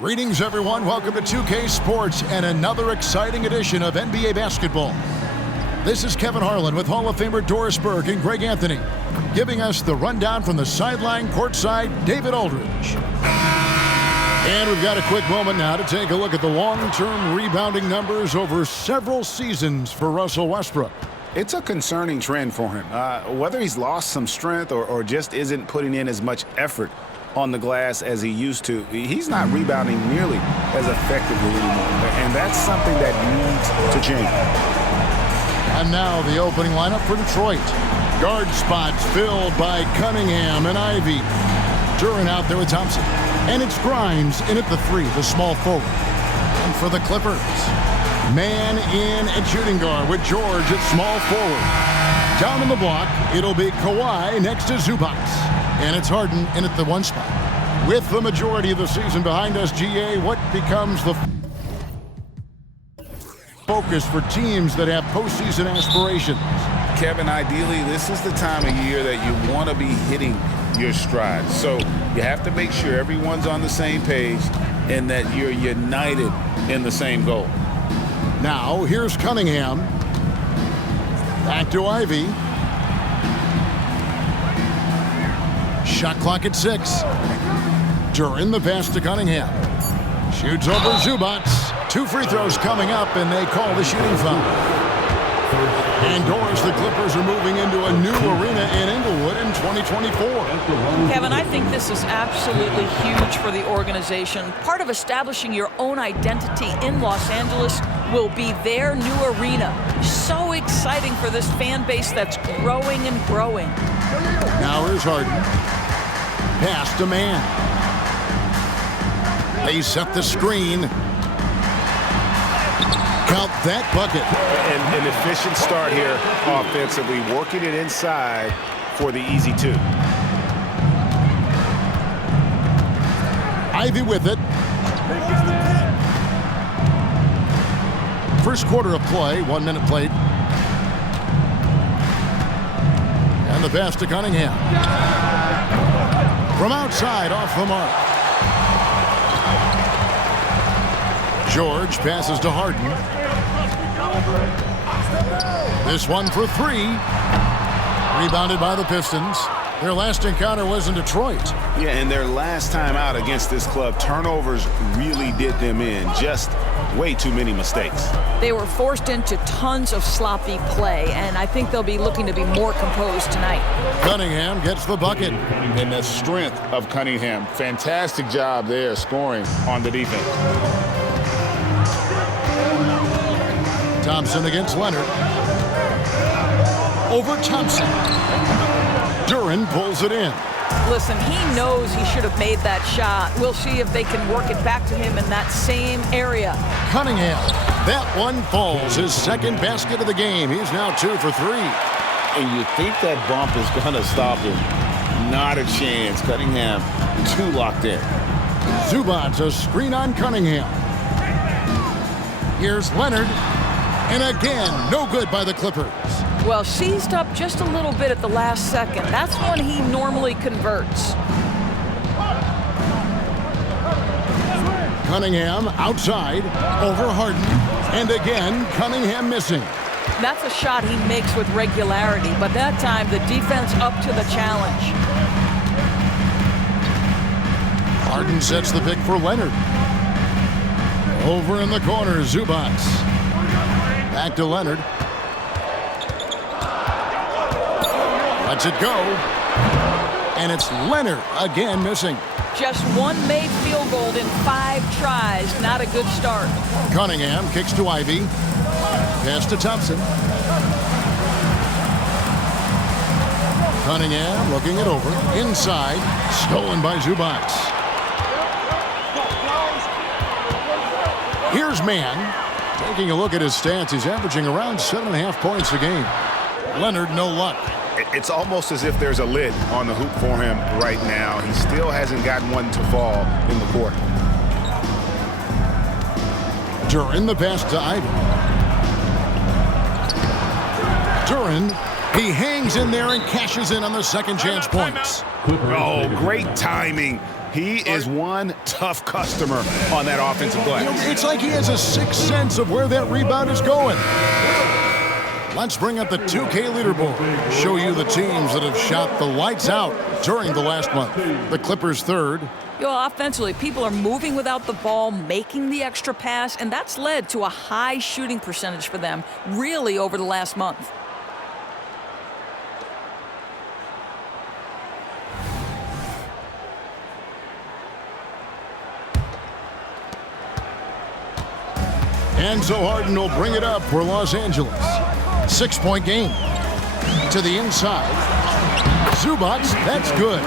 Greetings, everyone. Welcome to 2K Sports and another exciting edition of NBA basketball. This is Kevin Harlan with Hall of Famer Doris Burke and Greg Anthony, giving us the rundown from the sideline courtside, David Aldridge. And we've got a quick moment now to take a look at the long-term rebounding numbers over several seasons for Russell Westbrook. It's a concerning trend for him. Whether he's lost some strength or just isn't putting in as much effort on the glass as he used to, he's not rebounding nearly as effectively anymore. And that's something that needs to change. And now the opening lineup for Detroit. Guard spots filled by Cunningham and Ivy. Duren out there with Thompson. And it's Grimes in at the three, the small forward. And for the Clippers, man in at shooting guard with George at small forward. Down in the block, it'll be Kawhi next to Zubac. And it's Harden in at the one spot. With the majority of the season behind us, GA, what becomes the focus for teams that have postseason aspirations? Kevin, ideally, this is the time of year that you want to be hitting your stride. So you have to make sure everyone's on the same page and that you're united in the same goal. Now, here's Cunningham. Back to Ivy. Shot clock at 6. Duren the pass to Cunningham. Shoots over Zubac. 2 free throws coming up, and they call the shooting foul. And Doris, the Clippers are moving into a new arena in Inglewood in 2024. Kevin, I think this is absolutely huge for the organization. Part of establishing your own identity in Los Angeles will be their new arena. So exciting for this fan base that's growing and growing. Now here's Harden. Pass to man. They set the screen. Count that bucket. An efficient start here offensively, working it inside for the easy 2. Ivy with it. First quarter of play, 1 minute played. And the pass to Cunningham. From outside, off the mark. George passes to Harden. This one for 3. Rebounded by the Pistons. Their last encounter was in Detroit. Yeah, and their last time out against this club, turnovers really did them in. Just way too many mistakes. They were forced into tons of sloppy play, and I think they'll be looking to be more composed tonight. Cunningham gets the bucket. And the strength of Cunningham. Fantastic job there scoring on the defense. Thompson against Leonard. Over Thompson. Duren pulls it in. Listen, he knows he should have made that shot. We'll see if they can work it back to him in that same area. Cunningham. That one falls. His second basket of the game. He's now 2 for 3. And you think that bump is going to stop him. Not a chance. Cunningham, 2 locked in. Zubac, a screen on Cunningham. Here's Leonard. And again, no good by the Clippers. Well, seized up just a little bit at the last second. That's when he normally converts. Cunningham outside, over Harden. And again, Cunningham missing. That's a shot he makes with regularity, but that time the defense up to the challenge. Harden sets the pick for Leonard. Over in the corner, Zubac. Back to Leonard. Lets it go. And it's Leonard again missing. Just one made field goal in 5 tries. Not a good start. Cunningham kicks to Ivy. Pass to Thompson. Cunningham looking it over. Inside. Stolen by Zubac. Here's Mann. Taking a look at his stats, he's averaging around 7.5 points a game. Leonard, no luck. It's almost as if there's a lid on the hoop for him right now. He still hasn't gotten one to fall in the court. Duren the pass to Ivy. Duren, he hangs in there and cashes in on the second chance points. Oh, great timing He is one tough customer on that offensive glass. It's like he has a sixth sense of where that rebound is going. Let's bring up the 2K leaderboard. Show you the teams that have shot the lights out during the last month. The Clippers third. Offensively, people are moving without the ball, making the extra pass, and that's led to a high shooting percentage for them, really, over the last month. Enzo Harden will bring it up for Los Angeles. 6-point game. To the inside. Zubac, that's good.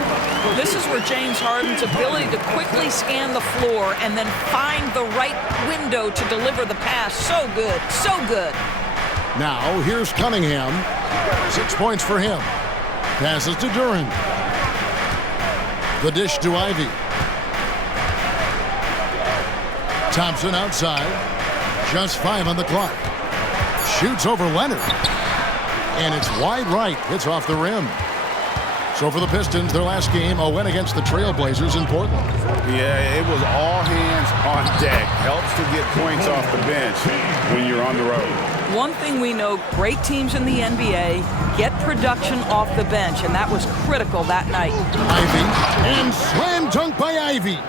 This is where James Harden's ability to quickly scan the floor and then find the right window to deliver the pass. So good, so good. Now, here's Cunningham. 6 points for him. Passes to Duren. The dish to Ivy. Thompson outside. Just 5 on the clock. Shoots over Leonard. And it's wide right. Hits off the rim. So for the Pistons, their last game, a win against the Trailblazers in Portland. Yeah, it was all hands on deck. Helps to get points off the bench when you're on the road. One thing we know, great teams in the NBA get production off the bench, and that was critical that night. Ivy, and slam dunk by Ivy.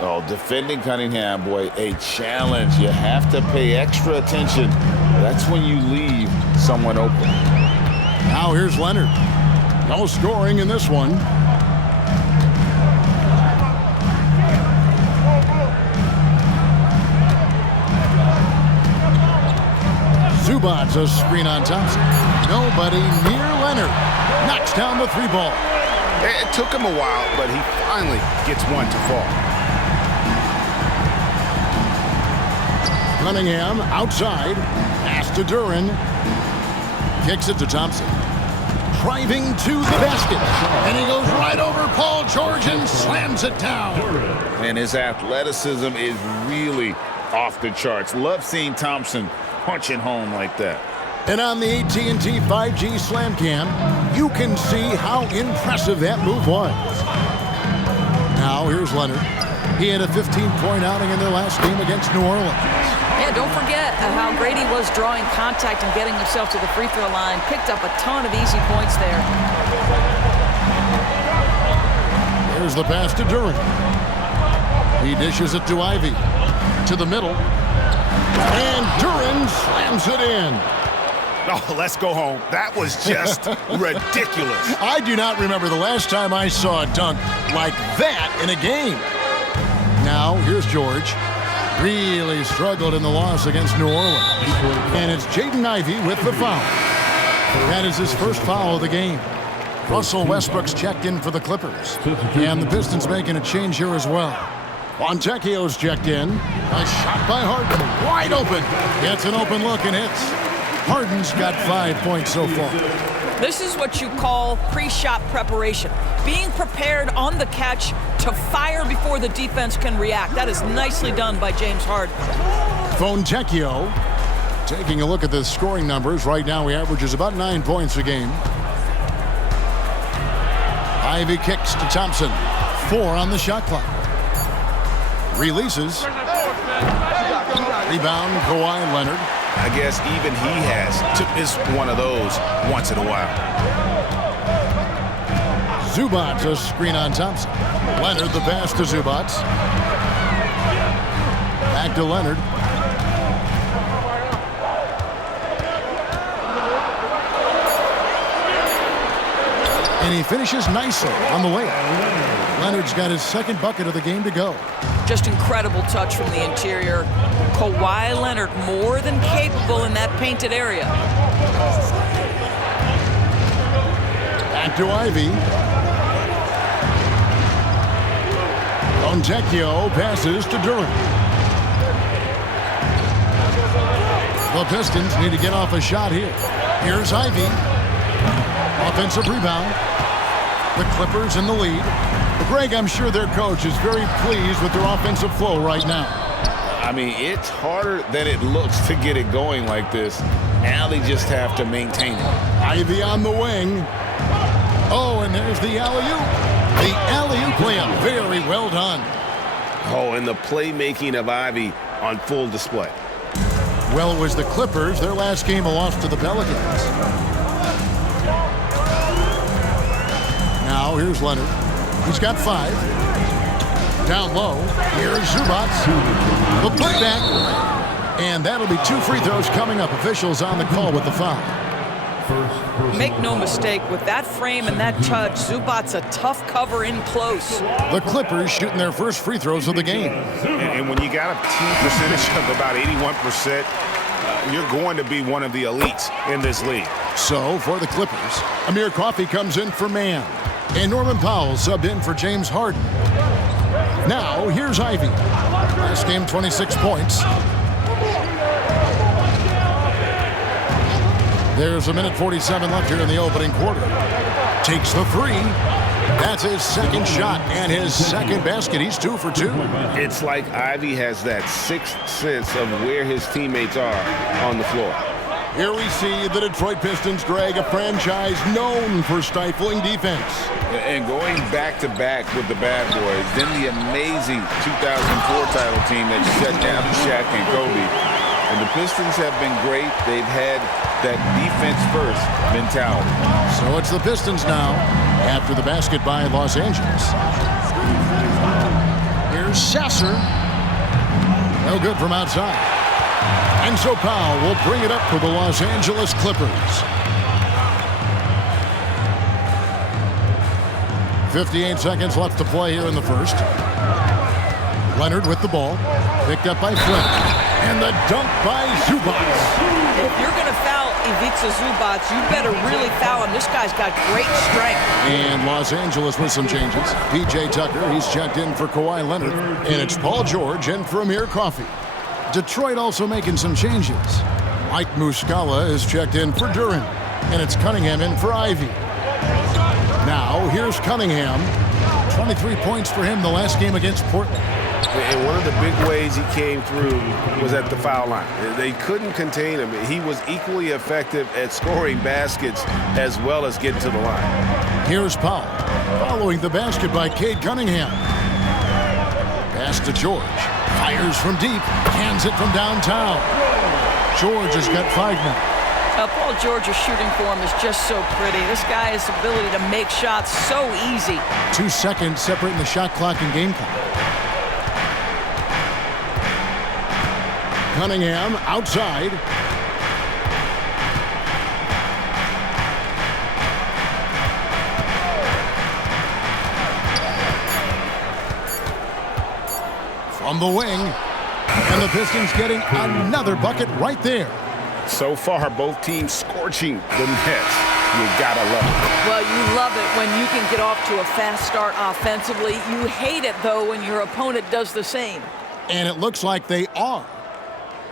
Oh, defending Cunningham, boy, a challenge. You have to pay extra attention. That's when you leave someone open. Now here's Leonard. No scoring in this one. Zubac, a screen on Thompson. Nobody near Leonard. Knocks down the 3-ball. It took him a while, but he finally gets one to fall. Cunningham outside. Pass to Duren. Kicks it to Thompson. Driving to the basket. And he goes right over Paul George and slams it down. And his athleticism is really off the charts. Love seeing Thompson punching home like that. And on the AT&T 5G Slam Cam, you can see how impressive that move was. Now here's Leonard. He had a 15-point outing in their last game against New Orleans. Yeah, don't forget how great he was drawing contact and getting himself to the free throw line. Picked up a ton of easy points there. Here's the pass to Duren. He dishes it to Ivy. To the middle. And Duren slams it in. Oh, let's go home. That was just ridiculous. I do not remember the last time I saw a dunk like that in a game. Now, here's George. Really struggled in the loss against New Orleans. And it's Jaden Ivey with the foul. That is his first foul of the game. Russell Westbrook's checked in for the Clippers. And the Pistons making a change here as well. Fontecchio's checked in. A shot by Harden. Wide open. Gets an open look and hits. Harden's got 5 points so far. This is what you call pre-shot preparation. Being prepared on the catch to fire before the defense can react. That is nicely done by James Harden. Fontecchio taking a look at the scoring numbers. Right now he averages about 9 points a game. Ivy kicks to Thompson. 4 on the shot clock. Releases. Rebound, Kawhi Leonard. I guess even he has to miss one of those once in a while. Zubac, a screen on Thompson. Leonard, the pass to Zubac. Back to Leonard. And he finishes nicely on the layup. Leonard's got his second bucket of the game to go. Just incredible touch from the interior. Kawhi Leonard more than capable in that painted area. Back to Ivy. Fontecchio passes to Duren. The Pistons need to get off a shot here. Here's Ivy. Offensive rebound. The Clippers in the lead. Greg, I'm sure their coach is very pleased with their offensive flow right now. I mean, it's harder than it looks to get it going like this. Now they just have to maintain it. Ivy on the wing. Oh, and there's the alley-oop. The alley-oop layup, very well done. Oh, and the playmaking of Ivy on full display. Well, it was the Clippers. Their last game a loss to the Pelicans. Now, here's Leonard. He's got 5. Down low. Here's Zubac. The putback. And that'll be 2 free throws coming up. Officials on the call with the foul. Make no mistake, with that frame and that touch, Zubac's a tough cover in close. The Clippers shooting their first free throws of the game. And when you got a team percentage of about 81%, you're going to be one of the elites in this league. So, for the Clippers, Amir Coffey comes in for Mann. And Norman Powell subbed in for James Harden. Now, here's Ivy. Last game, 26 points. There's 1:47 left here in the opening quarter. Takes the 3. That's his second shot and his second basket. He's 2 for 2. It's like Ivy has that sixth sense of where his teammates are on the floor. Here we see the Detroit Pistons drag a franchise known for stifling defense. And going back-to-back with the bad boys, then the amazing 2004 title team that shut down Shaq and Kobe. And the Pistons have been great. They've had that defense-first mentality. So it's the Pistons now after the basket by Los Angeles. Here's Sasser. No good from outside. And so Powell will bring it up for the Los Angeles Clippers. 58 seconds left to play here in the first. Leonard with the ball. Picked up by Flynn. And the dunk by Zubac. If you're going to foul Ivica Zubac, you better really foul him. This guy's got great strength. And Los Angeles with some changes. P.J. Tucker, he's checked in for Kawhi Leonard. And it's Paul George in for Amir Coffey. Detroit also making some changes. Mike Muscala is checked in for Duren. And it's Cunningham in for Ivy. Now, here's Cunningham. 23 points for him the last game against Portland. And one of the big ways he came through was at the foul line. They couldn't contain him. He was equally effective at scoring baskets as well as getting to the line. Here's Powell. Following the basket by Cade Cunningham. Pass to George. Fires from deep. Hands it from downtown. George has got 5 now. Paul George's shooting form is just so pretty. This guy's ability to make shots so easy. 2 seconds separating the shot clock and game clock. Cunningham outside. From the wing. And the Pistons getting another bucket right there. So far, both teams scorching the nets. You gotta love it. Well, you love it when you can get off to a fast start offensively. You hate it, though, when your opponent does the same. And it looks like they are.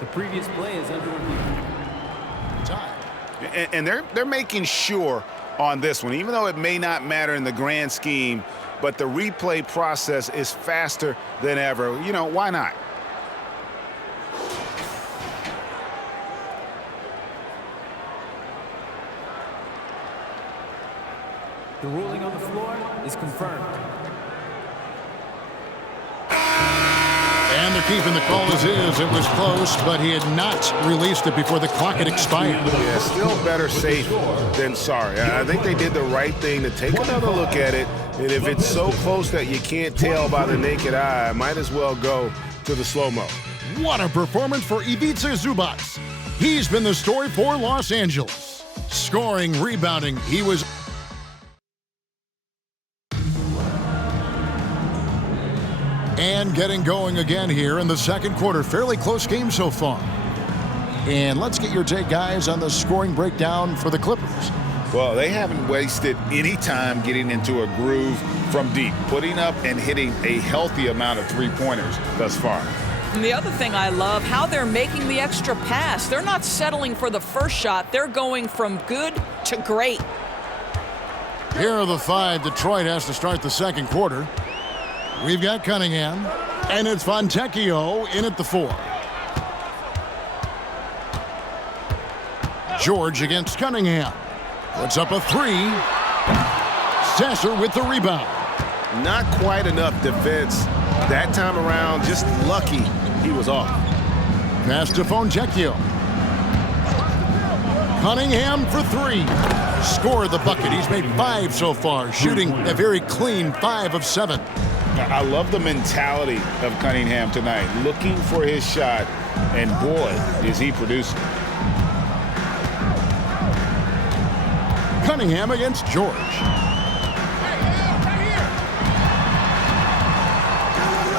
The previous play is under review. Time. And they're making sure on this one, even though it may not matter in the grand scheme, but the replay process is faster than ever. You know, why not? The ruling on the floor is confirmed. And they're keeping the call as is. It was close, but he had not released it before the clock had expired. Yeah, still better safe than sorry. I think they did the right thing to take another look at it. And if it's so close that you can't tell by the naked eye, might as well go to the slow-mo. What a performance for Ivica Zubac. He's been the story for Los Angeles. Scoring, rebounding, he was... And getting going again here in the second quarter. Fairly close game so far. And let's get your take, guys, on the scoring breakdown for the Clippers. Well, they haven't wasted any time getting into a groove from deep, putting up and hitting a healthy amount of three-pointers thus far. And the other thing I love, how they're making the extra pass. They're not settling for the first shot. They're going from good to great. Here are the 5 Detroit has to start the second quarter. We've got Cunningham, and it's Fontecchio in at the 4. George against Cunningham. Puts up a 3. Sasser with the rebound. Not quite enough defense that time around. Just lucky he was off. Pass to Foncecchio. Cunningham for 3. Score the bucket. He's made 5 so far, shooting a very clean 5 of 7. I love the mentality of Cunningham tonight, looking for his shot, and boy, is he producing. Cunningham against George.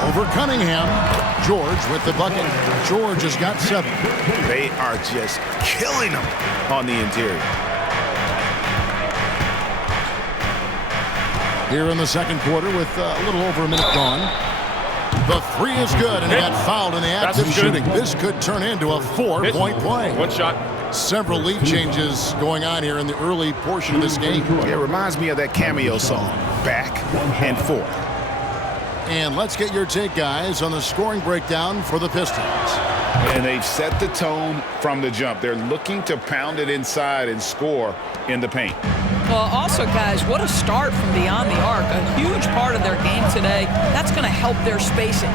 Over Cunningham. George with the bucket. George has got 7. They are just killing him on the interior. Here in the second quarter with a little over a minute gone. The 3 is good, and he got fouled in the act of shooting. This could turn into a 4-point play. One shot. Several lead changes going on here in the early portion of this game. It reminds me of that Cameo song, Back and Forth. And let's get your take, guys, on the scoring breakdown for the Pistons. And they've set the tone from the jump. They're looking to pound it inside and score in the paint. Well, also, guys, what a start from beyond the arc. A huge part of their game today. That's going to help their spacing.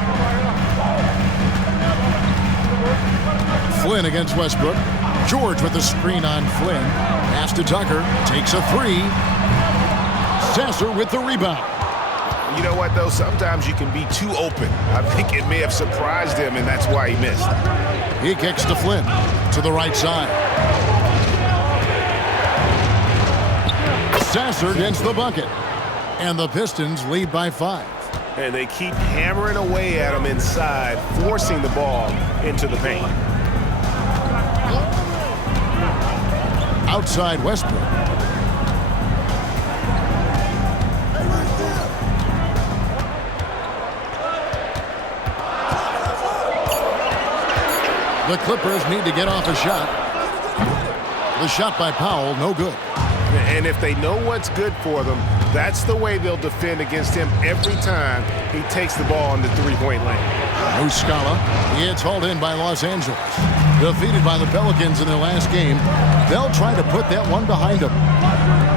Flynn against Westbrook. George with the screen on Flynn. Pass to Tucker. Takes a 3. Sasser with the rebound. You know what, though? Sometimes you can be too open. I think it may have surprised him, and that's why he missed. He kicks to Flynn to the right side. Sasser gets the bucket. And the Pistons lead by 5. And they keep hammering away at him inside, forcing the ball into the paint. Outside Westbrook. The Clippers need to get off a shot. The shot by Powell, no good. And if they know what's good for them, that's the way they'll defend against him every time he takes the ball in the three-point lane. Muscala, he gets hauled in by Los Angeles. Defeated by the Pelicans in their last game, they'll try to put that one behind them.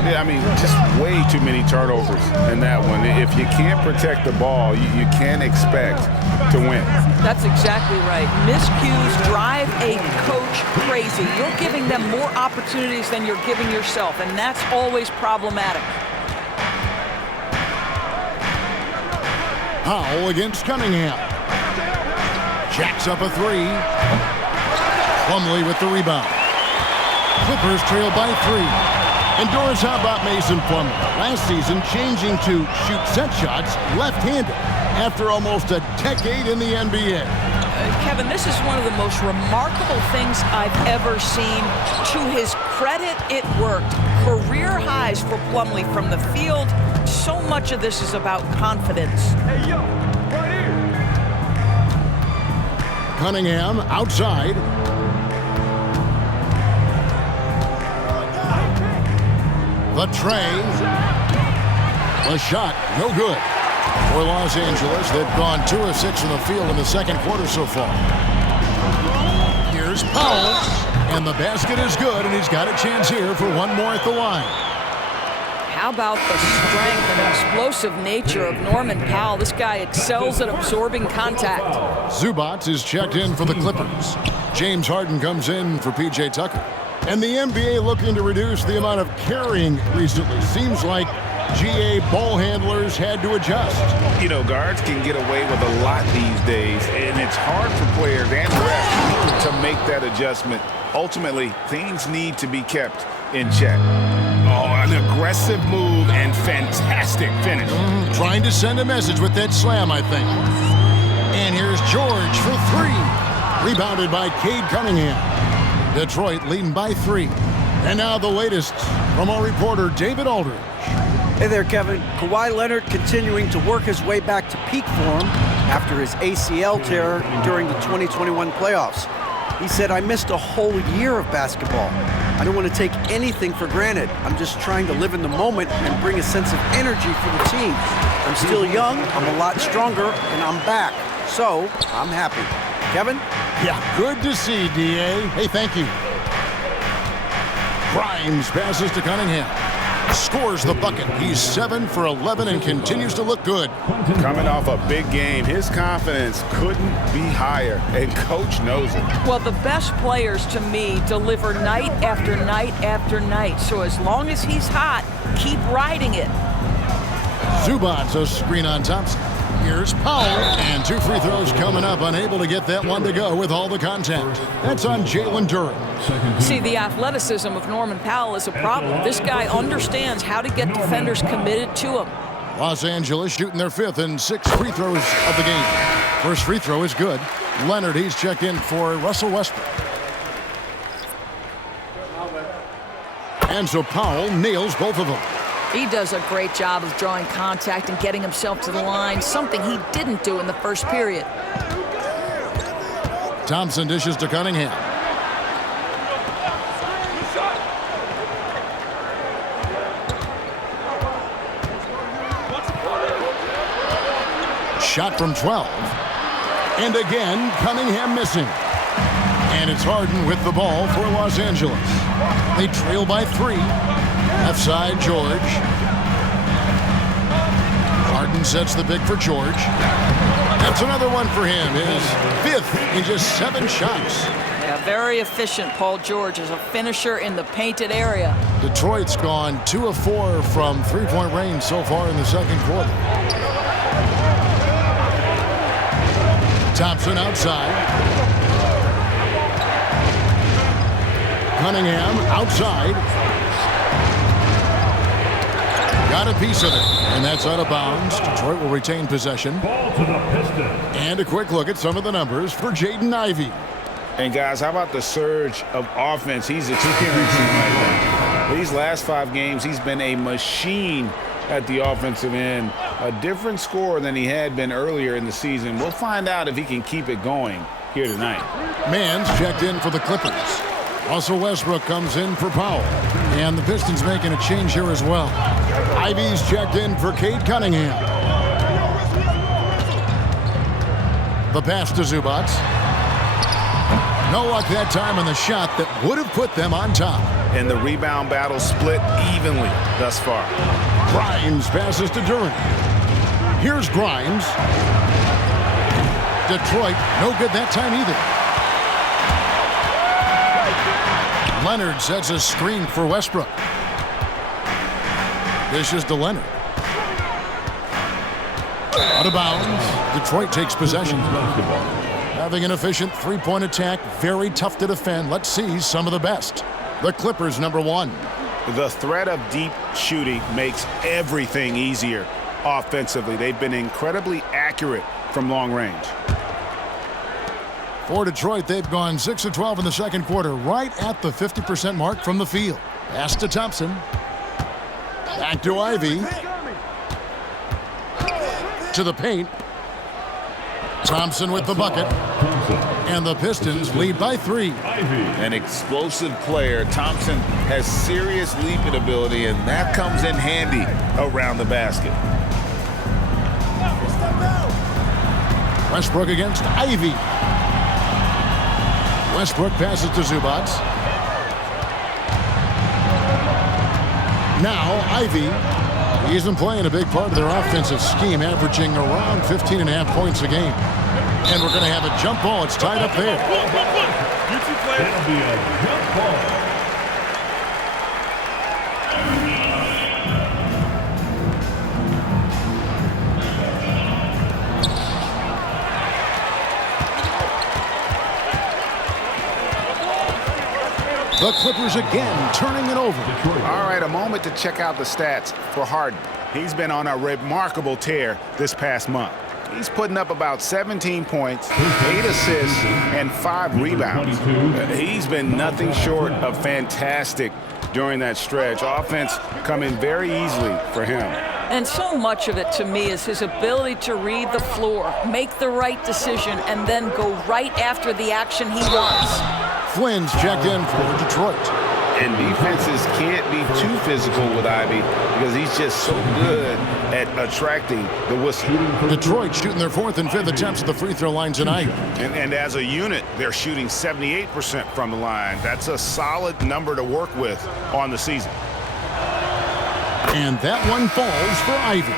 Yeah, I mean, just way too many turnovers in that one. If you can't protect the ball, you can't expect to win. That's exactly right. Miscues drive a coach crazy. You're giving them more opportunities than you're giving yourself, and that's always problematic. Powell against Cunningham. Jacks up a 3. Plumlee with the rebound. Clippers trail by 3. And Doris, how about Mason Plumlee? Last season changing to shoot set shots left-handed after almost a decade in the NBA. Kevin, this is one of the most remarkable things I've ever seen. To his credit, it worked. Career highs for Plumlee from the field. So much of this is about confidence. Hey, yo, right here. Cunningham outside. The tray. The shot, no good. For Los Angeles, they've gone 2 of 6 in the field in the second quarter so far. Here's Powell, and the basket is good, and he's got a chance here for one more at the line. How about the strength and explosive nature of Norman Powell? This guy excels at absorbing contact. Zubac is checked in for the Clippers. James Harden comes in for P.J. Tucker. And the NBA looking to reduce the amount of carrying recently. Seems like GA ball handlers had to adjust. You know, guards can get away with a lot these days, and it's hard for players and refs to make that adjustment. Ultimately, things need to be kept in check. Oh, an aggressive move and fantastic finish. Trying to send a message with that slam, I think. And here's George for 3. Rebounded by Cade Cunningham. Detroit leading by 3. And now the latest from our reporter, David Aldridge. Hey there, Kevin. Kawhi Leonard continuing to work his way back to peak form after his ACL tear during the 2021 playoffs. He said, "I missed a whole year of basketball. I don't want to take anything for granted. I'm just trying to live in the moment and bring a sense of energy for the team. I'm still young, I'm a lot stronger, and I'm back. So, I'm happy." Kevin? Yeah, good to see, D.A. Hey, thank you. Grimes passes to Cunningham. scores the bucket. He's 7 for 11 and continues to look good. Coming off a big game, his confidence couldn't be higher, and coach knows it. Well, the best players to me deliver night after night after night. So as long as he's hot, keep riding it. Zubac, a screen on Thompson. Here's Powell, and 2 free throws coming up, unable to get that one to go with all the contact. That's on Jalen Duren. See, the athleticism of Norman Powell is a problem. This guy understands how to get defenders committed to him. Los Angeles shooting their 5th and 6th free throws of the game. First free throw is good. Leonard, he's checked in for Russell Westbrook. And so Powell nails both of them. He does a great job of drawing contact and getting himself to the line, something he didn't do in the first period. Thompson dishes to Cunningham. Shot from 12. And again, Cunningham missing. And it's Harden with the ball for Los Angeles. They trail by 3. Left side, George. Harden sets the pick for George. That's another one for him. His 5th in just 7 shots. Yeah, very efficient, Paul George, as a finisher in the painted area. Detroit's gone 2 of 4 from three-point range so far in the second quarter. Thompson outside. Cunningham outside. Got a piece of it, and that's out of bounds. Detroit will retain possession. Ball to the Pistons. And a quick look at some of the numbers for Jaden Ivey. And guys, how about the surge of offense he's experiencing right now? These last 5 games, he's been a machine at the offensive end. A different scorer than he had been earlier in the season. We'll find out if he can keep it going here tonight. Mann's checked in for the Clippers. Russell Westbrook comes in for Powell. And the Pistons making a change here as well. Ivey's checked in for Cade Cunningham. The pass to Zubac. No luck that time on the shot that would have put them on top. And the rebound battle split evenly thus far. Grimes passes to Duren. Here's Grimes. Detroit, no good that time either. Leonard sets a screen for Westbrook. Dishes to Leonard. Out of bounds. Detroit takes possession. Having an efficient three-point attack, very tough to defend. Let's see some of the best. The Clippers, number 1. The threat of deep shooting makes everything easier offensively. They've been incredibly accurate from long range. For Detroit, they've gone 6 of 12 in the second quarter, right at the 50% mark from the field. Pass to Thompson. Back to Ivey. To the paint. Thompson with the bucket. And the Pistons lead by 3. An explosive player. Thompson has serious leaping ability, and that comes in handy around the basket. Westbrook against Ivey. Westbrook passes to Zubac. Now Ivey. He isn't playing a big part of their offensive scheme, averaging around 15.5 points a game. And we're going to have a jump ball. It's tied up there. That'll be a jump ball. The Clippers again turning it over. All right, a moment to check out the stats for Harden. He's been on a remarkable tear this past month. He's putting up about 17 points, 8 assists, and 5 rebounds. He's been nothing short of fantastic during that stretch. Offense coming very easily for him. And so much of it, to me, is his ability to read the floor, make the right decision, and then go right after the action he wants. Flynn's checked in for Detroit. And defenses can't be too physical with Ivey because he's just so good at attracting the whistle. Detroit shooting their 4th and 5th attempts at the free throw line tonight. And as a unit, they're shooting 78% from the line. That's a solid number to work with on the season. And that one falls for Ivey.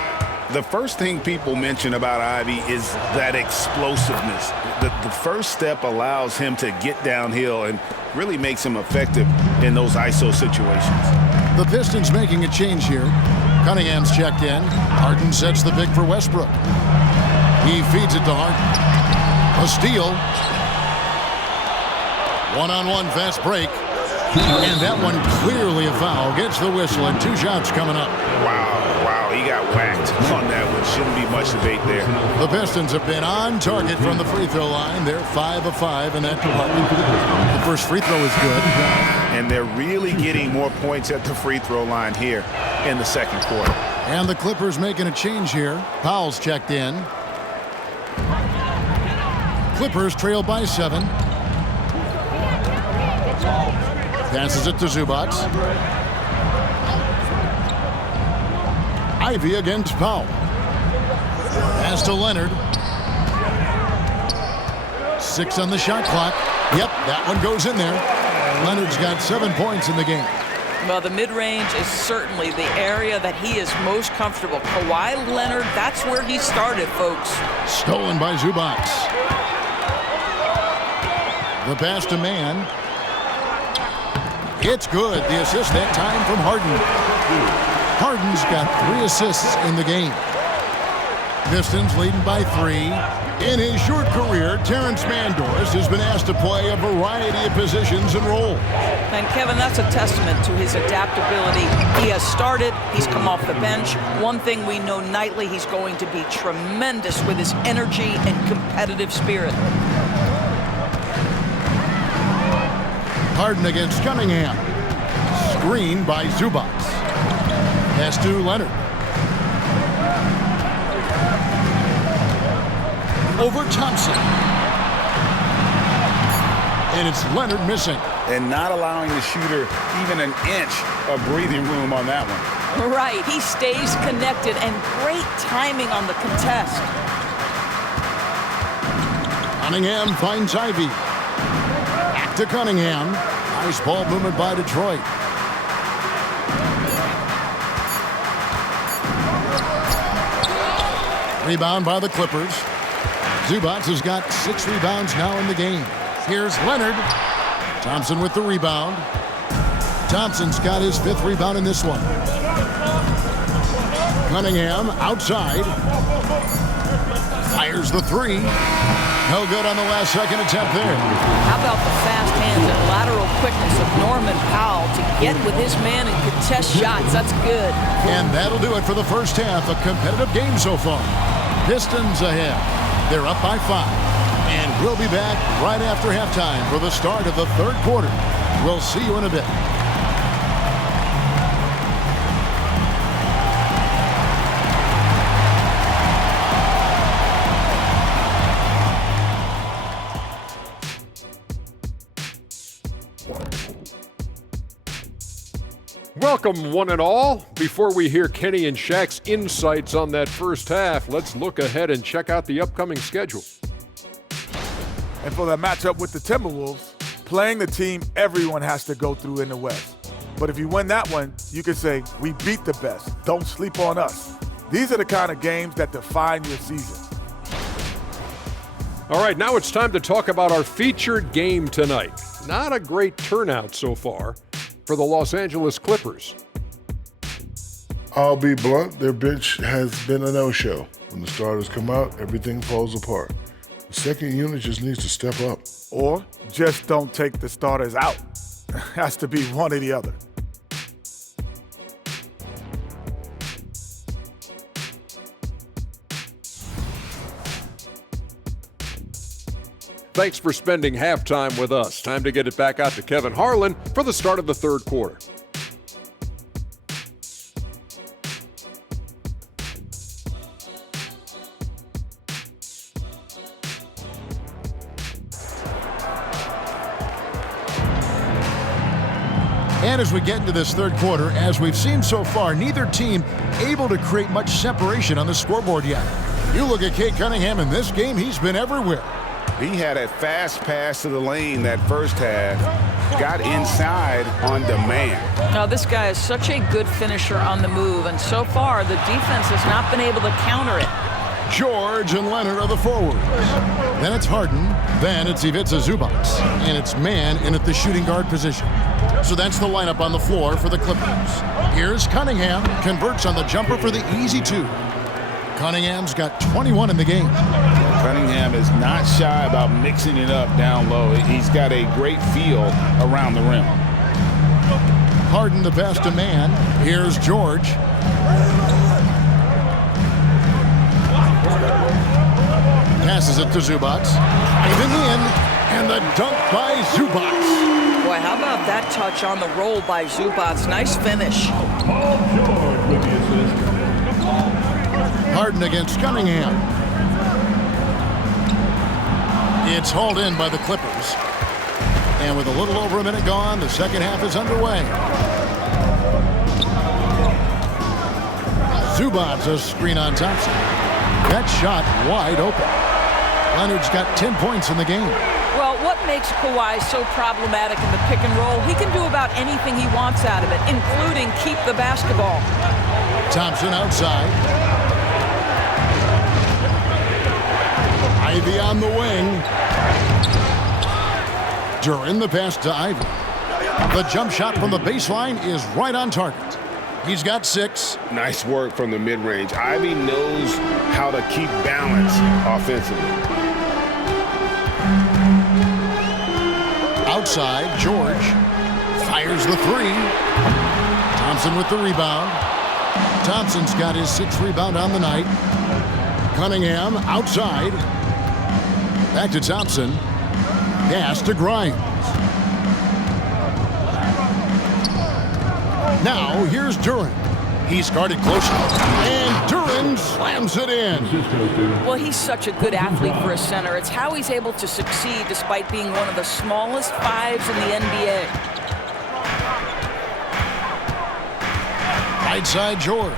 The first thing people mention about Ivey is that explosiveness. The first step allows him to get downhill and really makes him effective in those ISO situations. The Pistons making a change here. Cunningham's checked in. Harden sets the pick for Westbrook. He feeds it to Harden. A steal. One-on-one fast break. And that one clearly a foul. Gets the whistle and 2 shots coming up. Wow, he got whacked on that one. Shouldn't be much debate there. The Pistons have been on target from the free throw line. They're 5 of 5 in that department. The first free throw is good. And they're really getting more points at the free throw line here in the second quarter. And the Clippers making a change here. Powell's checked in. Clippers trail by 7. Passes it to Zubac. Ivey against Powell. Pass to Leonard. 6 on the shot clock. Yep, that one goes in there. Leonard's got 7 points in the game. Well, the mid-range is certainly the area that he is most comfortable. Kawhi Leonard, that's where he started, folks. Stolen by Zubac. The pass to Mann. It's good. The assist that time from Harden. Harden's got 3 assists in the game. Pistons leading by 3. In his short career, Terrence Mandors has been asked to play a variety of positions and roles. And Kevin, that's a testament to his adaptability. He has started, he's come off the bench. One thing we know nightly, he's going to be tremendous with his energy and competitive spirit. Harden against Cunningham. Screen by Zubac. Pass to Leonard. Over Thompson. And it's Leonard missing. And not allowing the shooter even an inch of breathing room on that one. Right, he stays connected and great timing on the contest. Cunningham finds Ivey. Back to Cunningham. Nice ball movement by Detroit. Rebound by the Clippers. Zubac has got 6 rebounds now in the game. Here's Leonard. Thompson with the rebound. Thompson's got his 5th rebound in this one. Cunningham outside. Fires the 3. No good on the last second attempt there. How about the fast hands and lateral quickness of Norman Powell to get with his man and contest shots? That's good. And that'll do it for the first half. A competitive game so far. Pistons ahead. They're up by 5. And we'll be back right after halftime for the start of the third quarter. We'll see you in a bit. Welcome, one and all. Before we hear Kenny and Shaq's insights on that first half, let's look ahead and check out the upcoming schedule. And for the matchup with the Timberwolves, playing the team everyone has to go through in the West. But if you win that one, you can say, we beat the best. Don't sleep on us. These are the kind of games that define your season. All right, now it's time to talk about our featured game tonight. Not a great turnout so far for the Los Angeles Clippers. I'll be blunt, their bench has been a no-show. When the starters come out, everything falls apart. The second unit just needs to step up. Or just don't take the starters out. Has to be one or the other. Thanks for spending halftime with us. Time to get it back out to Kevin Harlan for the start of the third quarter. And as we get into this third quarter, as we've seen so far, neither team able to create much separation on the scoreboard yet. You look at Cade Cunningham in this game, he's been everywhere. He had a fast pass to the lane that first half. Got inside on demand. Now, this guy is such a good finisher on the move, and so far the defense has not been able to counter it. George and Leonard are the forwards. Then it's Harden. Then it's Ivica Zubac. And it's man in at the shooting guard position. So that's the lineup on the floor for the Clippers. Here's Cunningham. Converts on the jumper for the easy 2. Cunningham's got 21 in the game. Cunningham is not shy about mixing it up down low. He's got a great feel around the rim. Harden the pass to man. Here's George. Passes it to Zubac. Even in, and the dunk by Zubac. Boy, how about that touch on the roll by Zubac? Nice finish. Harden against Cunningham. It's hauled in by the Clippers. And with a little over a minute gone, the second half is underway. Zubac a screen on Thompson. That shot wide open. Leonard's got 10 points in the game. Well, what makes Kawhi so problematic in the pick and roll? He can do about anything he wants out of it, including keep the basketball. Thompson outside. Ivy on the wing. Duran the pass to Ivy. The jump shot from the baseline is right on target. He's got 6. Nice work from the mid-range. Ivy knows how to keep balance offensively. Outside, George fires the 3. Thompson with the rebound. Thompson's got his 6th rebound on the night. Cunningham outside. Back to Thompson. Pass to Grimes. Now here's Duran. He's guarded closely, and Duran slams it in. Well, he's such a good athlete for a center. It's how he's able to succeed despite being one of the smallest 5s in the NBA. Right side, George.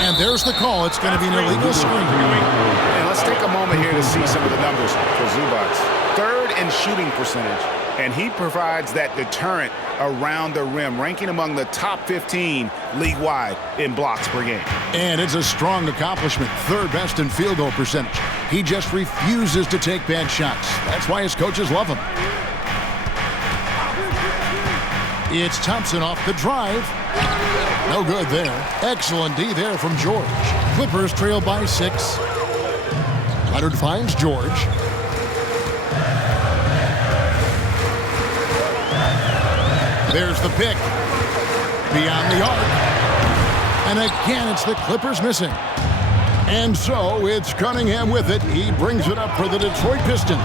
And there's the call. It's going to be an illegal screen. And let's take a moment here to see some of the numbers for Zubac. 3rd in shooting percentage, and he provides that deterrent around the rim, ranking among the top 15 league-wide in blocks per game. And it's a strong accomplishment. 3rd best in field goal percentage. He just refuses to take bad shots. That's why his coaches love him. It's Thompson off the drive. No good there. Excellent D there from George. Clippers trail by 6. Leonard finds George. There's the pick. Beyond the arc. And again, it's the Clippers missing. And so it's Cunningham with it. He brings it up for the Detroit Pistons.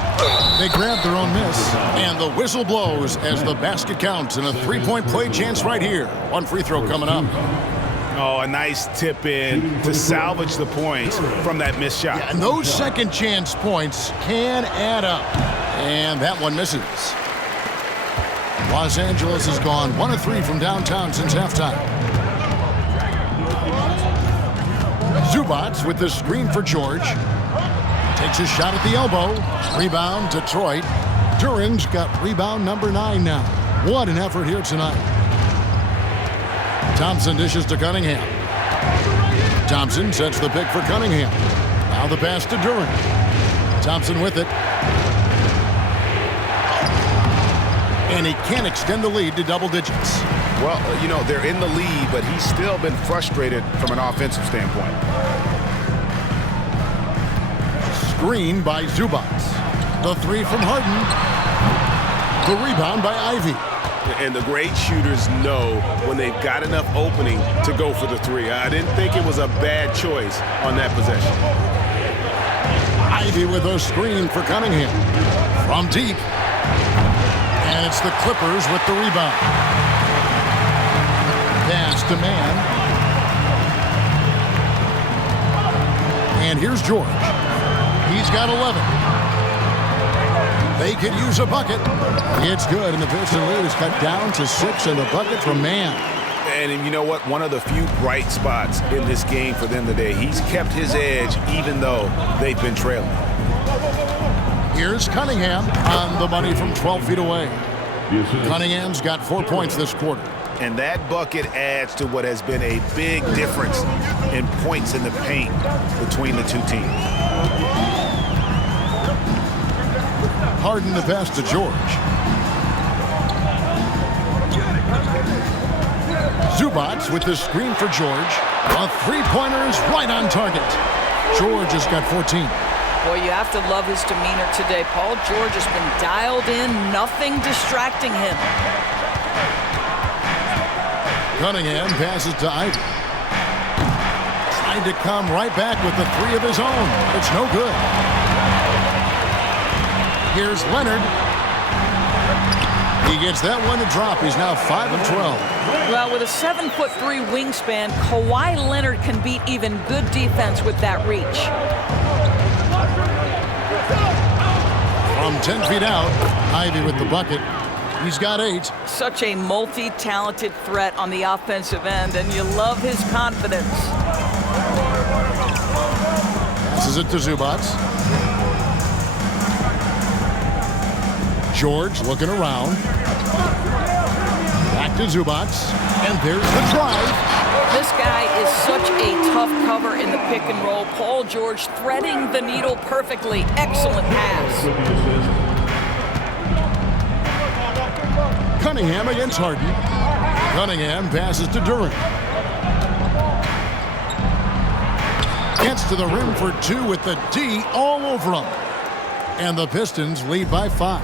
They grab their own miss. And the whistle blows as the basket counts and a 3-point play chance right here. One free throw coming up. Oh, a nice tip in to salvage the points from that missed shot. Yeah, and those second chance points can add up. And that one misses. Los Angeles has gone 1 of 3 from downtown since halftime. Zubac with the screen for George. Takes a shot at the elbow. Rebound, Detroit. Duran's got rebound number 9 now. What an effort here tonight. Thompson dishes to Cunningham. Thompson sets the pick for Cunningham. Now the pass to Duran. Thompson with it. And he can't extend the lead to double digits. Well, you know, they're in the lead, but he's still been frustrated from an offensive standpoint. Screen by Zubac. The 3 from Harden. The rebound by Ivy. And the great shooters know when they've got enough opening to go for the 3. I didn't think it was a bad choice on that possession. Ivy with a screen for Cunningham. From deep. And it's the Clippers with the rebound. Pass to man. And here's George. He's got 11. They could use a bucket. It's good, and the Piston lead is cut down to 6, and the bucket from man. And you know what? One of the few bright spots in this game for them today. He's kept his edge even though they've been trailing. Here's Cunningham on the money from 12 feet away. Cunningham's got 4 points this quarter. And that bucket adds to what has been a big difference in points in the paint between the two teams. Harden the pass to George. Zubac with the screen for George. A three-pointer is right on target. George has got 14. Boy, you have to love his demeanor today. Paul George has been dialed in, nothing distracting him. Cunningham passes to Ivey. Trying to come right back with the three of his own. It's no good. Here's Leonard. He gets that one to drop. He's now 5 of 12. Well, with a 7'3" wingspan, Kawhi Leonard can beat even good defense with that reach. From 10 feet out, Ivey with the bucket. He's got 8. Such a multi-talented threat on the offensive end, and you love his confidence. Passes it to Zubac. George looking around. Back to Zubac. And there's the drive. This guy is such a tough cover in the pick and roll. Paul George threading the needle perfectly. Excellent pass. Cunningham against Harden. Cunningham passes to Durant. Gets to the rim for 2 with the D all over him. And the Pistons lead by 5.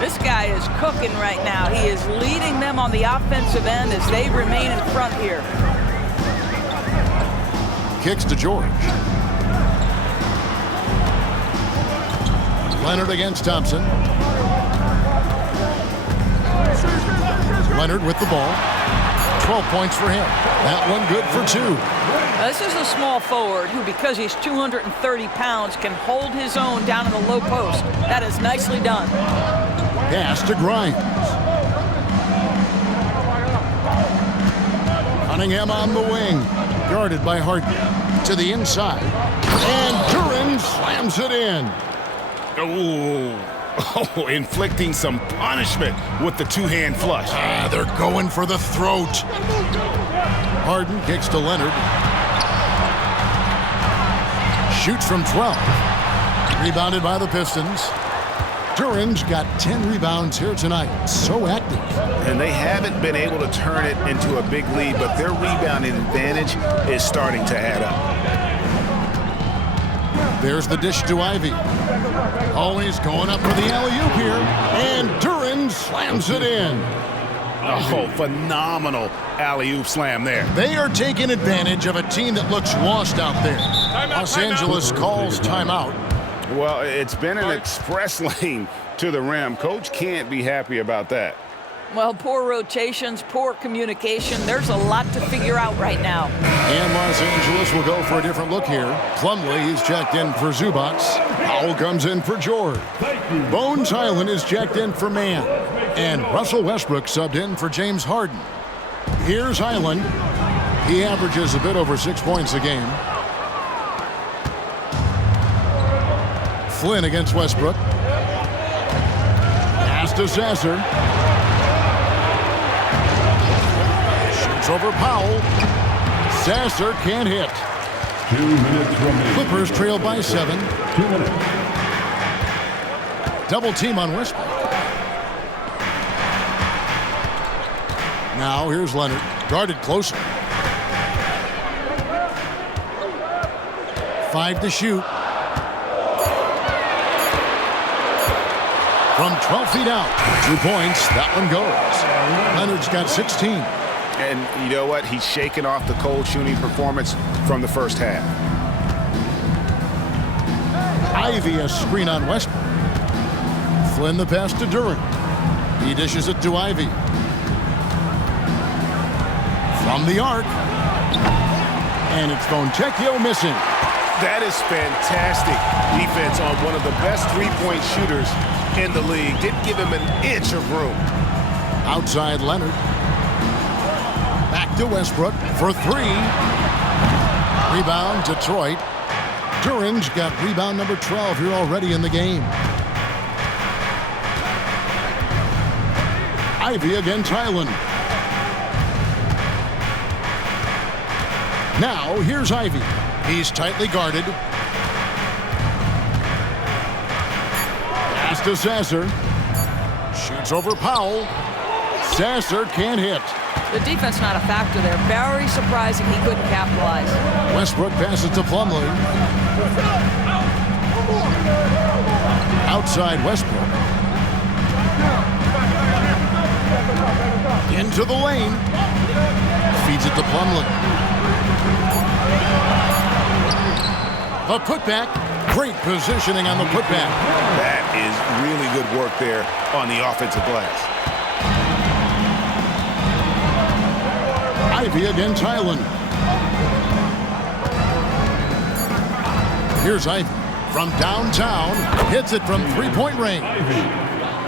This guy is cooking right now. He is leading them on the offensive end as they remain in front here. Kicks to George. Leonard against Thompson. Leonard with the ball. 12 points for him. That one good for 2. This is a small forward who, because he's 230 pounds, can hold his own down in the low post. That is nicely done. Pass to Grimes. Cunningham on the wing. Guarded by Harden. To the inside. And Duran slams it in. Oh, inflicting some punishment with the two-hand flush. They're going for the throat. Harden kicks to Leonard. Shoots from 12. Rebounded by the Pistons. Duran's got 10 rebounds here tonight. So active. And they haven't been able to turn it into a big lead, but their rebounding advantage is starting to add up. There's the dish to Ivey. Always going up for the alley-oop here. And Duran slams it in. Oh, phenomenal alley-oop slam there. They are taking advantage of a team that looks lost out there. Los Angeles calls timeout. Well, it's been an express lane to the rim. Coach can't be happy about that. Well, poor rotations, poor communication. There's a lot to figure out right now. And Los Angeles will go for a different look here. Plumlee is checked in for Zubac. Powell comes in for George. Bones Hyland is checked in for Mann. And Russell Westbrook subbed in for James Harden. Here's Hyland. He averages a bit over 6 points a game. Flynn against Westbrook. Pass to Sasser. Shoots over Powell. Sasser can't hit. 2 minutes remaining. Clippers trail by 7. 2 minutes. Double team on Westbrook. Now here's Leonard. Guarded closer. 5 to shoot. From 12 feet out. 2 points. That one goes. Leonard's got 16. And you know what? He's shaking off the cold shooting performance from the first half. Ivey a screen on Westbrook. Flynn the pass to Durant. He dishes it to Ivey. From the arc. And it's Fontecchio missing. That is fantastic defense on one of the best three-point shooters in the league. Didn't give him an inch of room. Outside Leonard. Back to Westbrook for 3. Rebound Detroit. Duran's got rebound number 12 here already in the game. Ivy against Highland. Now, here's Ivy. He's tightly guarded. Pass to Sasser. Shoots over Powell. Sasser can't hit. The defense not a factor there. Very surprising he couldn't capitalize. Westbrook passes to Plumlee. Outside Westbrook. Into the lane. Feeds it to Plumlee. A putback. Great positioning on the putback. That is really good work there on the offensive glass. Ivy against Highland. Here's Ivy from downtown. Hits it from three-point range.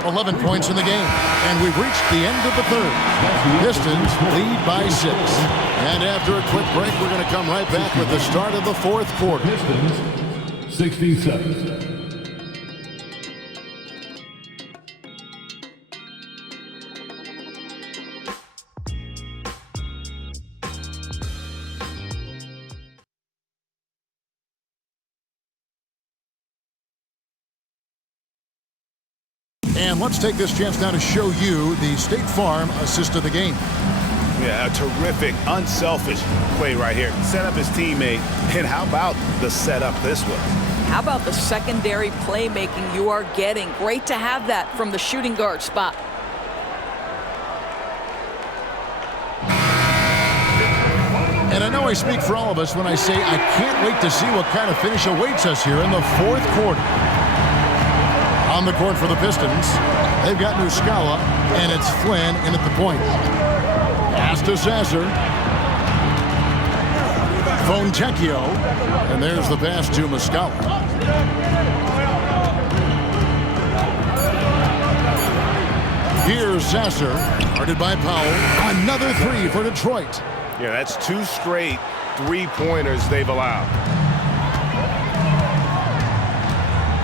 11 points in the game. And we've reached the end of the third. Pistons lead by 6. And after a quick break, we're going to come right back with the start of the fourth quarter. Pistons, 67. And let's take this chance now to show you the State Farm assist of the game. Yeah, a terrific, unselfish play right here. Set up his teammate, and how about the setup this was? How about the secondary playmaking you are getting? Great to have that from the shooting guard spot. And I know I speak for all of us when I say I can't wait to see what kind of finish awaits us here in the fourth quarter. On the court for the Pistons, they've got Muscala, and it's Flynn in at the point. Pass to Sasser. Fontecchio, and there's the pass to Muscala. Here's Sasser, guarded by Powell. Another three for Detroit. Yeah, that's 2 straight three-pointers they've allowed.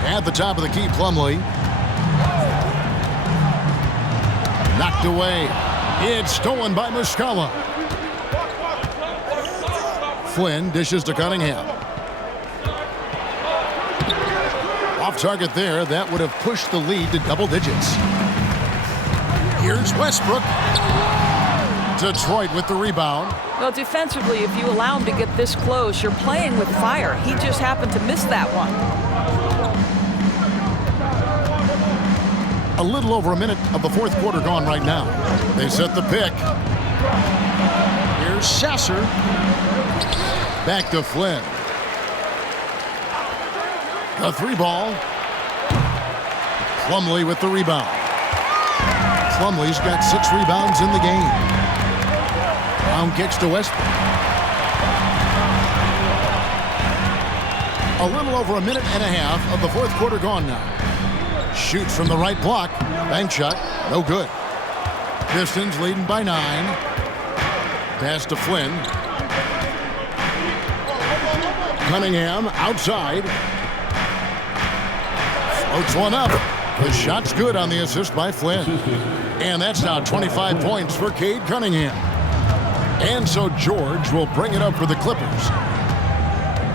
At the top of the key, Plumlee. Knocked away. It's stolen by Muscala. Flynn dishes to Cunningham. Off target there. That would have pushed the lead to double digits. Here's Westbrook. Detroit with the rebound. Well, defensively, if you allow him to get this close, you're playing with fire. He just happened to miss that one. A little over a minute of the fourth quarter gone right now. They set the pick. Here's Sasser. Back to Flynn. The 3-ball. Plumlee with the rebound. Plumlee's got 6 rebounds in the game. Brown kicks to Westbrook. A little over a minute and a half of the fourth quarter gone now. Shoots from the right block. Bank shot. No good. Pistons leading by 9. Pass to Flynn. Cunningham outside. Floats one up. The shot's good on the assist by Flynn. And that's now 25 points for Cade Cunningham. And so George will bring it up for the Clippers.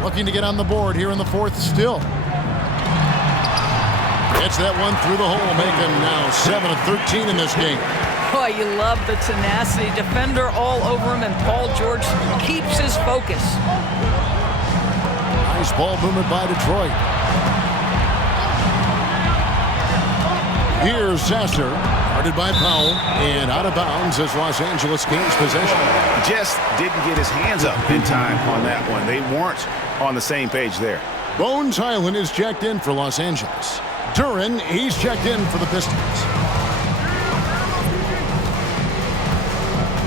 Looking to get on the board here in the fourth still. Gets that one through the hole, making now 7 of 13 in this game. Boy, you love the tenacity. Defender all over him, and Paul George keeps his focus. Nice ball movement by Detroit. Here's Sasser, guarded by Powell, and out of bounds as Los Angeles gains possession. Just didn't get his hands up in time on that one. They weren't on the same page there. Bones Hyland is checked in for Los Angeles. Duran, he's checked in for the Pistons.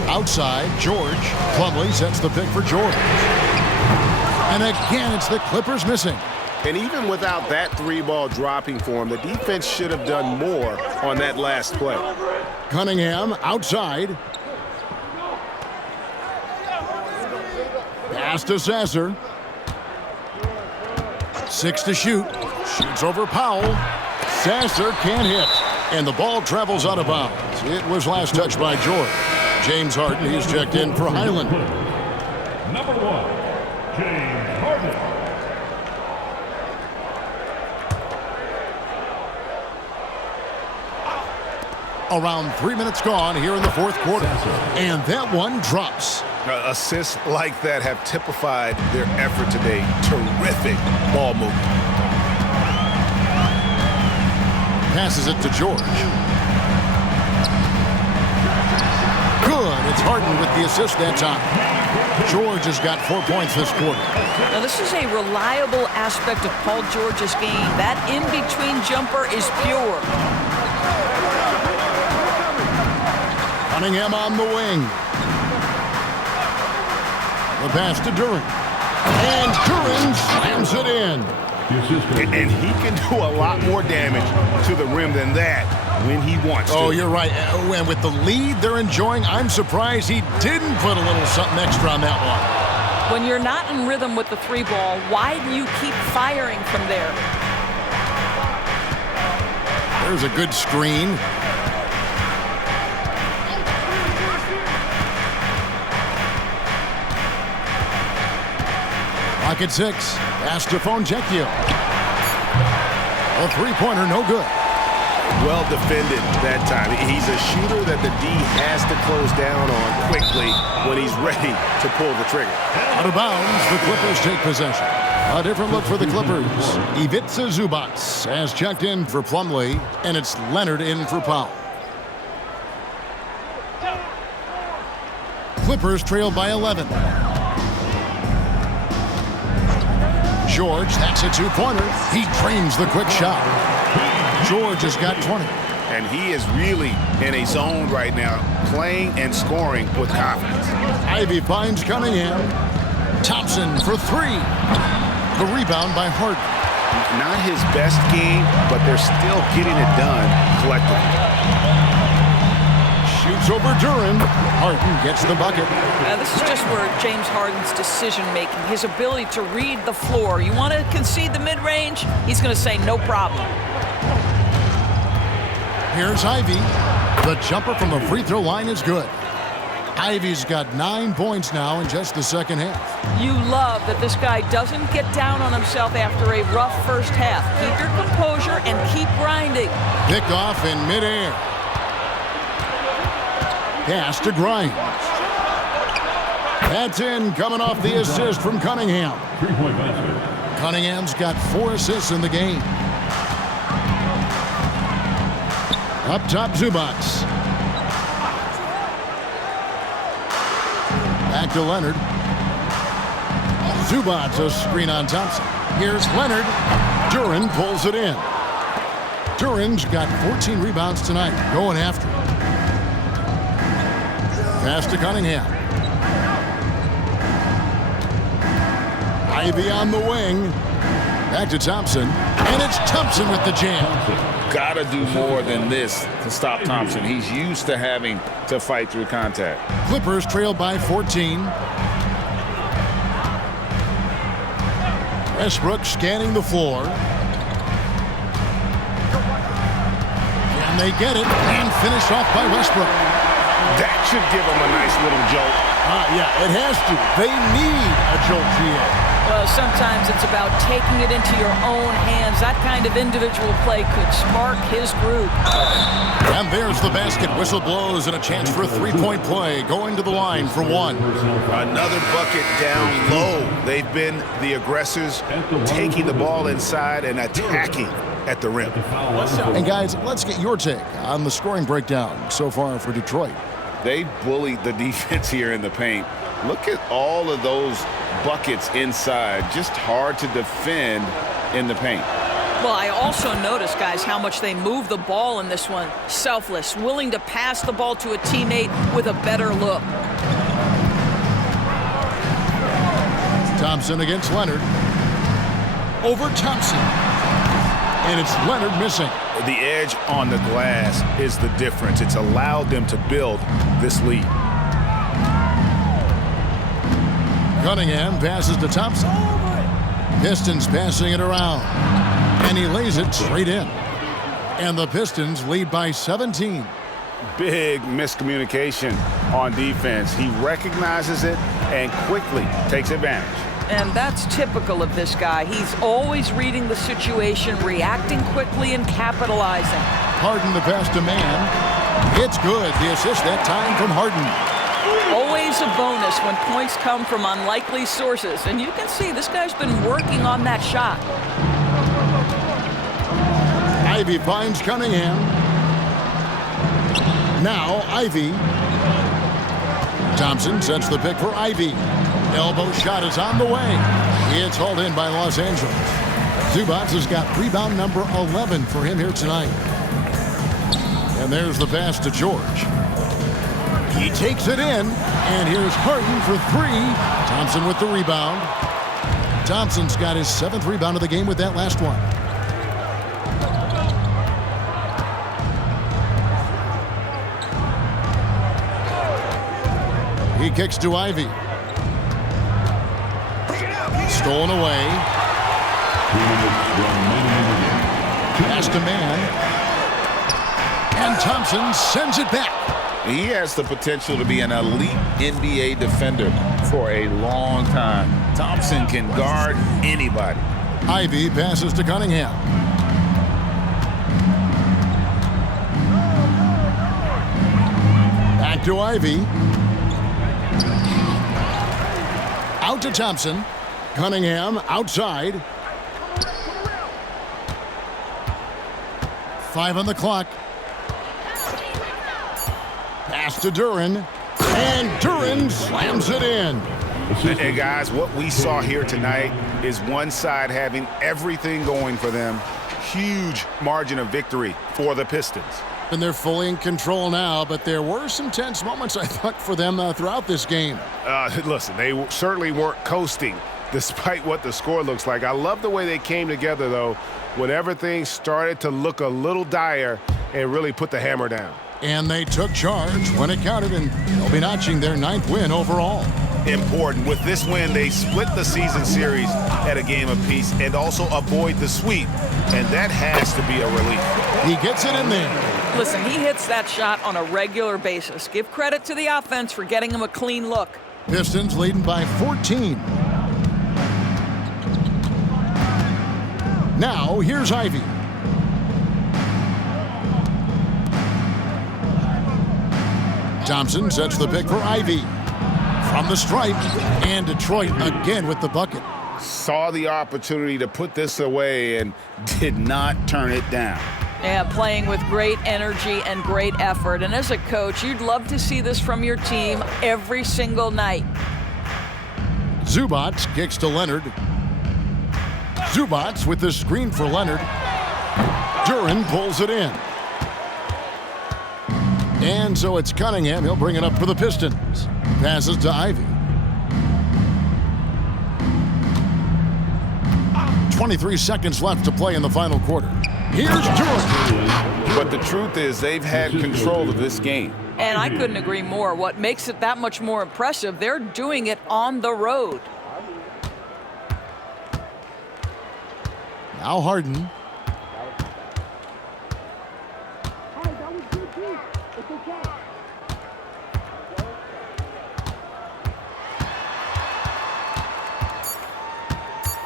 Outside, George. Plumlee sets the pick for George. And again, it's the Clippers missing. And even without that 3-ball dropping for him, the defense should have done more on that last play. Cunningham outside. Pass to Sasser. 6 to shoot. Shoots over Powell. Sasser can't hit. And the ball travels out of bounds. It was last touched by George. James Harden, he's checked in for Highland. Number 1, James Harden. Around 3 minutes gone here in the fourth quarter. And that one drops. Assists like that have typified their effort today. Terrific ball movement. Passes it to George. Good. It's Harden with the assist that time. George has got 4 points this quarter. Now, this is a reliable aspect of Paul George's game. That in-between jumper is pure. Cunningham on the wing. The pass to Duren. And Duren slams it in. And he can do a lot more damage to the rim than that when he wants to. Oh, you're right. And with the lead they're enjoying, I'm surprised he didn't put a little something extra on that one. When you're not in rhythm with the 3-ball, why do you keep firing from there? There's a good screen. Clock at 6. Pass to Fontecchio. A three-pointer, no good. Well defended that time. He's a shooter that the D has to close down on quickly when he's ready to pull the trigger. Out of bounds, the Clippers take possession. A different look for the Clippers. Ivica Zubac has checked in for Plumlee, and it's Leonard in for Powell. Clippers trail by 11. George, that's a two-pointer. He drains the quick shot. George has got 20. And he is really in a zone right now, playing and scoring with confidence. Ivy finds Cunningham. Thompson for 3. The rebound by Harden. Not his best game, but they're still getting it done collectively. Shoots over Duren. Harden gets the bucket. This is just where James Harden's decision-making, his ability to read the floor. You want to concede the mid-range? He's going to say no problem. Here's Ivy. The jumper from the free throw line is good. Ivy's got 9 points now in just the second half. You love that this guy doesn't get down on himself after a rough first half. Keep your composure and keep grinding. Pick off in midair. Pass to Grimes. That's in, coming off the assist from Cunningham. 3-point basket. Cunningham's got 4 assists in the game. Up top, Zubac. Back to Leonard. Zubac, a screen on Thompson. Here's Leonard. Duren pulls it in. Duren's got 14 rebounds tonight, going after it. Pass to Cunningham. Ivy on the wing. Back to Thompson. And it's Thompson with the jam. Gotta do more than this to stop Thompson. He's used to having to fight through contact. Clippers trail by 14. Westbrook scanning the floor. And they get it and finish off by Westbrook. That should give them a nice little jolt. Yeah, it has to. They need a jolt here. Well, sometimes it's about taking it into your own hands. That kind of individual play could spark his group. And there's the basket. Whistle blows and a chance for a three-point play. Going to the line for 1. Another bucket down low. They've been the aggressors, taking the ball inside and attacking at the rim. And guys, let's get your take on the scoring breakdown so far for Detroit. They bullied the defense here in the paint. Look at all of those buckets inside. Just hard to defend in the paint. Well, I also noticed, guys, how much they move the ball in this one. Selfless, willing to pass the ball to a teammate with a better look. Thompson against Leonard. Over Thompson. And it's Leonard missing. The edge on the glass is the difference. It's allowed them to build this lead. Cunningham passes to Thompson. Pistons passing it around. And he lays it straight in. And the Pistons lead by 17. Big miscommunication on defense. He recognizes it and quickly takes advantage. And that's typical of this guy. He's always reading the situation, reacting quickly, and capitalizing. Harden the pass to Mann. It's good. The assist that time from Harden. Always a bonus when points come from unlikely sources. And you can see this guy's been working on that shot. Ivy finds Cunningham. Now Ivy. Thompson sets the pick for Ivy. Elbow shot is on the way. It's hauled in by Los Angeles. Zubac has got rebound number 11 for him here tonight. And there's the pass to George. He takes it in, and here's Harden for three. Thompson with the rebound. Thompson's got his 7th rebound of the game with that last one. He kicks to Ivy. Stolen away. Pass to Mann. And Thompson sends it back. He has the potential to be an elite NBA defender for a long time. Thompson can guard anybody. Ivy passes to Cunningham. Back to Ivy. Out to Thompson. Cunningham outside. 5 on the clock. Pass to Duren. And Duren slams it in. And guys, what we saw here tonight is one side having everything going for them. Huge margin of victory for the Pistons. And they're fully in control now, but there were some tense moments, I thought, for them throughout this game. Listen, they certainly weren't coasting despite what the score looks like. I love the way they came together, though, whenever things started to look a little dire and really put the hammer down. And they took charge when it counted, and they'll be notching their 9th win overall. Important. With this win, they split the season series at a game apiece and also avoid the sweep, and that has to be a relief. He gets it in there. Listen, he hits that shot on a regular basis. Give credit to the offense for getting him a clean look. Pistons leading by 14. Now, here's Ivy. Thompson sets the pick for Ivy. From the stripe, and Detroit again with the bucket. Saw the opportunity to put this away and did not turn it down. Yeah, playing with great energy and great effort. And as a coach, you'd love to see this from your team every single night. Zubac kicks to Leonard. Zubac with the screen for Leonard. Duren pulls it in. And so it's Cunningham. He'll bring it up for the Pistons. Passes to Ivy. 23 seconds left to play in the final quarter. Here's Duren. But the truth is they've had control of this game. And I couldn't agree more. What makes it that much more impressive, they're doing it on the road. Now Harden.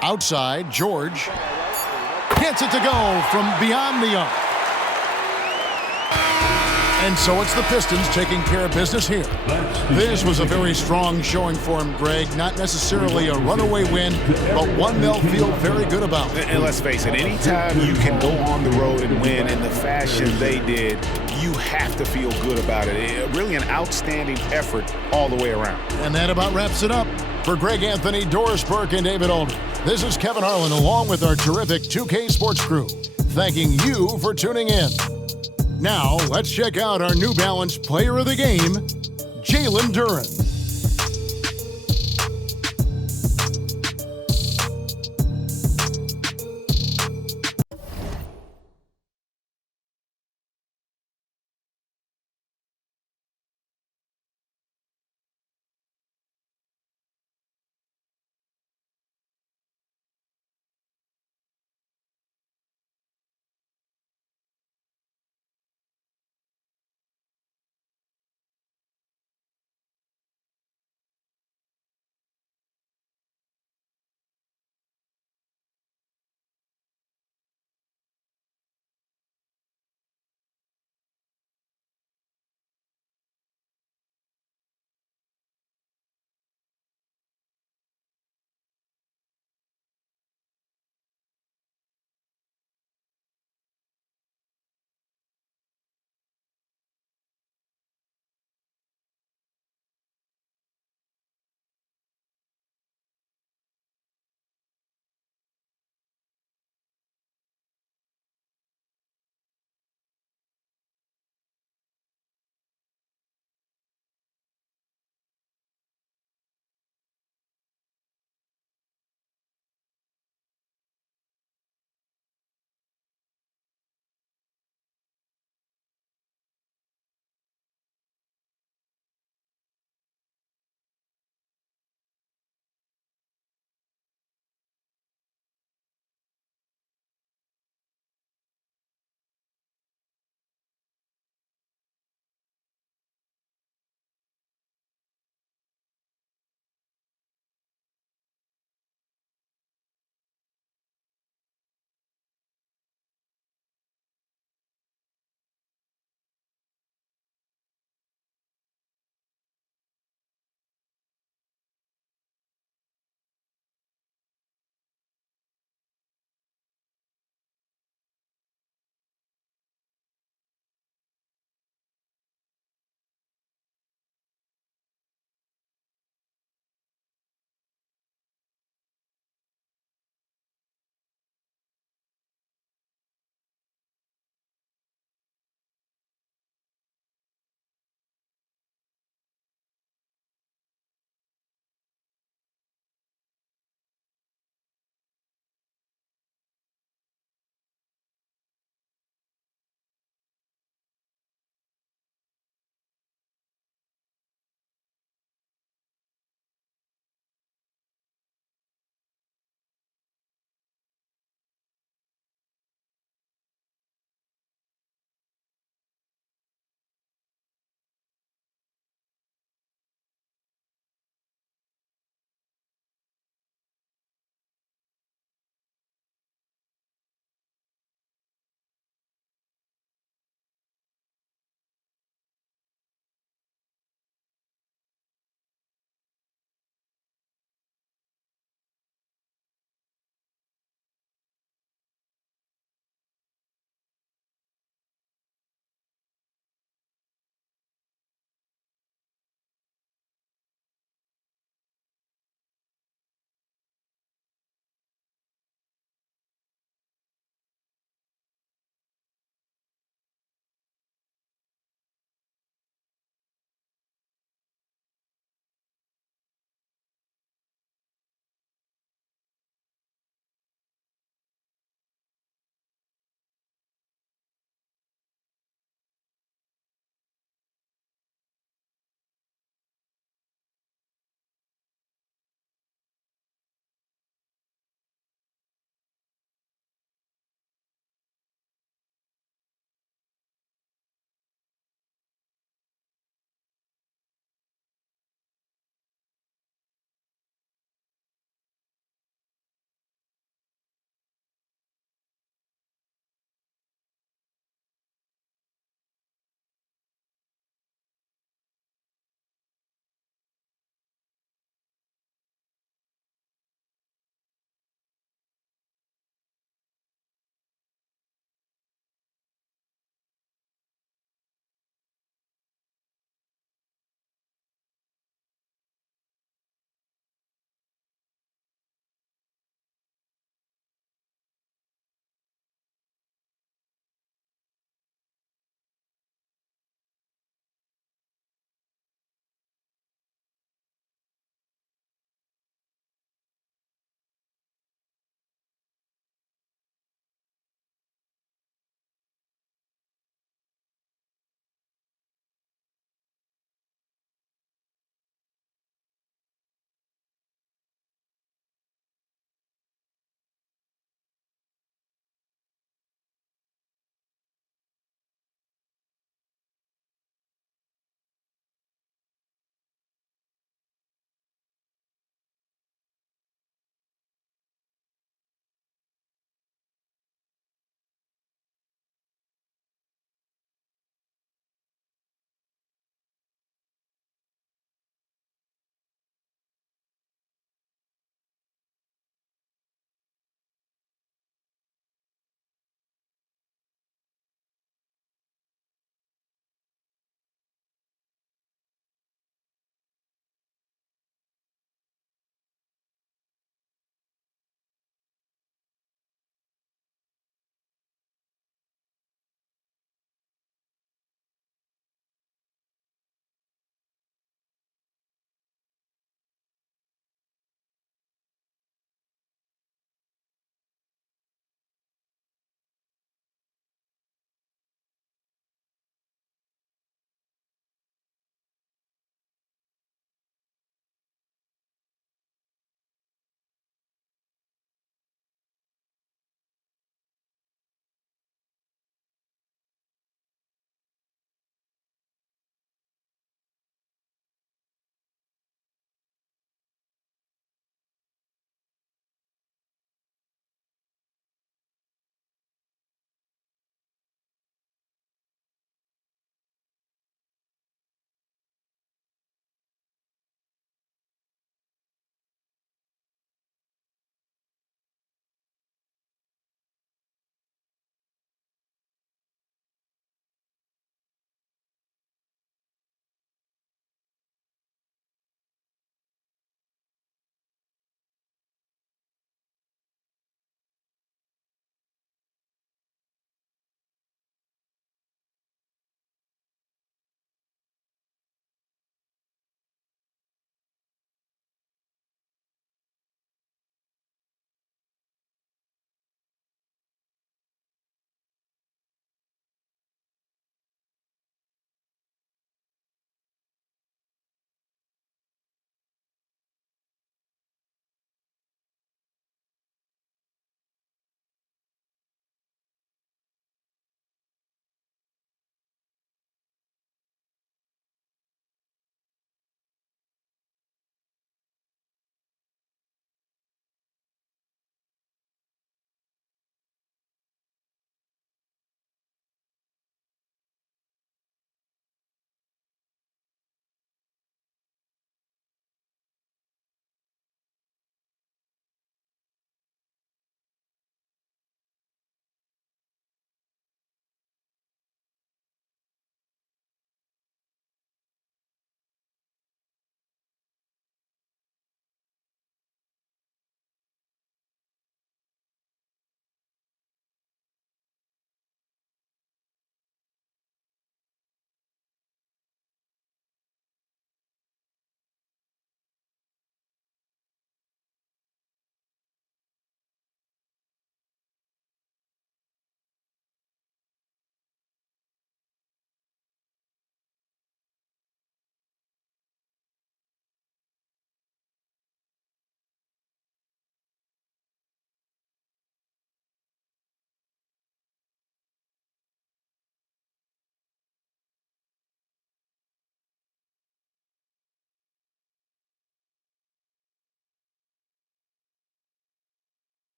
Outside, George gets it to go from beyond the arc. And so it's the Pistons taking care of business here. This was a very strong showing for him, Greg. Not necessarily a runaway win, but one they'll feel very good about. And let's face it, anytime you can go on the road and win in the fashion they did, you have to feel good about it. Really an outstanding effort all the way around. And that about wraps it up. For Greg Anthony, Doris Burke, and David Aldridge, this is Kevin Harlan along with our terrific 2K Sports crew, thanking you for tuning in. Now, let's check out our New Balance Player of the Game, Jalen Duren.